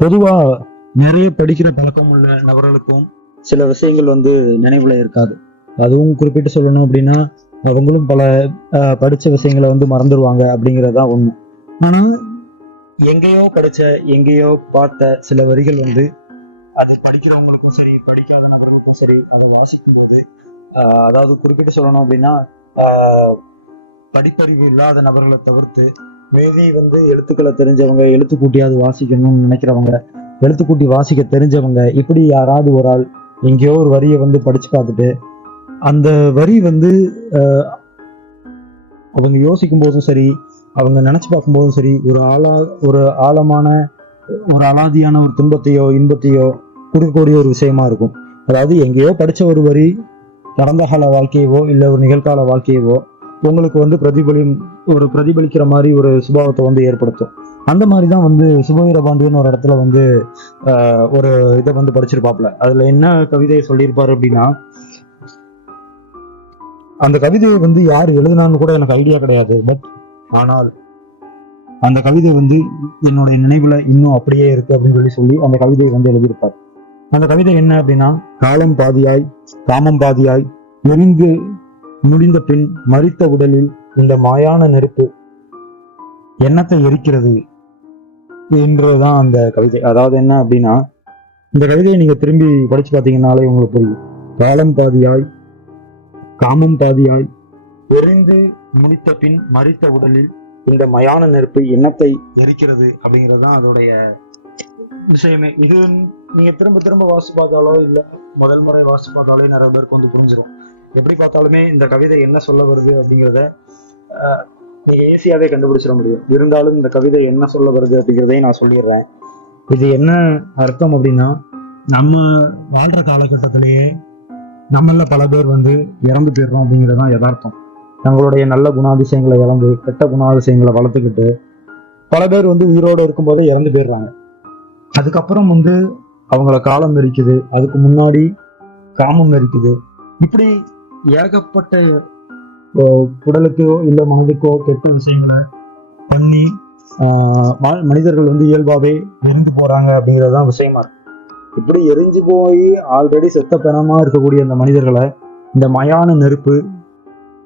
பொதுவா நிறைய படிக்கிற பழக்கம் உள்ள நபர்களுக்கும் சில விஷயங்கள் வந்து நினைவுல இருக்காது. அதுவும் குறிப்பிட்டு சொல்லணும் அப்படின்னா அவங்களும் பல படிச்ச விஷயங்களை வந்து மறந்துடுவாங்க அப்படிங்கறதா உண்மை. ஆனா எங்கேயோ படிச்ச எங்கேயோ பார்த்த சில வரிகள் வந்து அது படிக்கிறவங்களுக்கும் சரி படிக்காத நபர்களுக்கும் சரி அதை வாசிக்கும் போது ஆஹ், அதாவது குறிப்பிட்டு சொல்லணும் அப்படின்னா ஆஹ், படிப்பறிவு இல்லாத நபர்களை தவிர்த்து வேதி வந்து எழுத்துக்களை தெரிஞ்சவங்க எழுத்து கூட்டியாவது வாசிக்கணும்னு நினைக்கிறவங்க எழுத்து கூட்டி வாசிக்க தெரிஞ்சவங்க இப்படி யாராவது ஒரு ஆள் எங்கேயோ ஒரு வரியை வந்து படிச்சு பார்த்துட்டு அந்த வரி வந்து ஆஹ், அவங்க யோசிக்கும் போதும் சரி அவங்க நினைச்சு பார்க்கும்போதும் சரி ஒரு ஆளா ஒரு ஆழமான ஒரு அலாதியான ஒரு துன்பத்தையோ இன்பத்தையோ கொடுக்கக்கூடிய ஒரு விஷயமா இருக்கும். அதாவது எங்கேயோ படிச்ச ஒரு வரி கடந்த கால வாழ்க்கையவோ இல்லை ஒரு நிகழ்கால வாழ்க்கையவோ உங்களுக்கு வந்து பிரதிபலி ஒரு பிரதிபலிக்கிற மாதிரி ஒரு சுபாவத்தை வந்து ஏற்படுத்தும். அந்த மாதிரி தான் வந்து சுபவீர பாண்டியன் ஒரு இடத்துல வந்து ஆஹ், ஒரு இதை வந்து படிச்சிருப்பாப்ல அதுல என்ன கவிதையை சொல்லியிருப்பாரு அப்படின்னா அந்த கவிதையை வந்து யார் எழுதினான்னு கூட எனக்கு ஐடியா கிடையாது பட் ஆனால் அந்த கவிதை வந்து என்னுடைய நினைவுல இன்னும் அப்படியே இருக்கு அப்படின்னு சொல்லி சொல்லி அந்த கவிதையை வந்து எழுதியிருப்பார். அந்த கவிதை என்ன அப்படின்னா காலம் பாதியாய் காமம் பாதியாய் எரிந்து முடிந்த பின் மறித்த உடலில் இந்த மாயான நெருப்பு எண்ணத்தை எரிக்கிறது என்றதுதான் அந்த கவிதை. அதாவது என்ன அப்படின்னா இந்த கவிதையை நீங்க திரும்பி படிச்சு பார்த்தீங்கன்னாலே உங்களுக்கு புரியும். காலம் பாதியாய் காமம் பாதியாய் எரிந்து முடித்த பின் மறித்த உடலில் இந்த மயான நெருப்பு எண்ணத்தை எரிக்கிறது அப்படிங்கிறது தான் அதோடைய விஷயமே. இது நீங்க திரும்ப திரும்ப வாசி பார்த்தாலோ இல்ல முதல் முறை வாசி பார்த்தாலே நிறைய பேருக்கு வந்து புரிஞ்சிடும் எப்படி பார்த்தாலுமே இந்த கவிதை என்ன சொல்ல வருது அப்படிங்கிறத ஆஹ், நீங்க ஈஸியாவே கண்டுபிடிச்சிட முடியும். இருந்தாலும் இந்த கவிதை என்ன சொல்ல வருது அப்படிங்கிறதையும் நான் சொல்லிடுறேன். இது என்ன அர்த்தம் அப்படின்னா நம்ம வாழ்ற காலகட்டத்திலேயே நம்மள பல பேர் வந்து இறந்து போயிடுறோம் அப்படிங்கிறது தான் யதார்த்தம். தங்களுடைய நல்ல குணாதிசயங்களை இழந்து கெட்ட குணாதிசயங்களை வளர்த்துக்கிட்டு பல பேர் வந்து உயிரோடு இருக்கும்போதே இறந்து போயிடுறாங்க. அதுக்கப்புறம் வந்து அவங்கள காலம் இருக்குது அதுக்கு முன்னாடி காமம் இருக்குது இப்படி ஏகப்பட்ட உடலுக்கோ இல்லை மனதுக்கோ கெட்ட விஷயங்களை பண்ணி மனிதர்கள் வந்து இயல்பாகவே எரிந்து போறாங்க அப்படிங்கிறது தான் விஷயமா இருக்கு. இப்படி எரிஞ்சு போய் ஆல்ரெடி செத்த பிணமா இருக்கக்கூடிய அந்த மனிதர்களை இந்த மயான நெருப்பு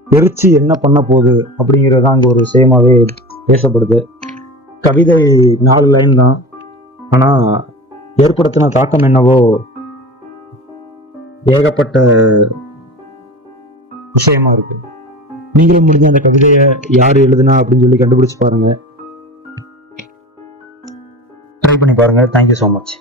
எரிச்சு என்ன பண்ண போகுது அப்படிங்கிறது தான் அங்கே ஒரு விஷயமாவே பேசப்படுது. கவிதை நாலு லைன் தான். ஆனால் ஏற்படுத்தின தாக்கம் என்னவோ ஏகப்பட்ட விஷயமா இருக்கு. நீங்களும் முடிஞ்ச அந்த கவிதையை யார் எழுதுனா அப்படின்னு சொல்லி கண்டுபிடிச்சு பாருங்க. ட்ரை பண்ணி பாருங்க. Thank you so much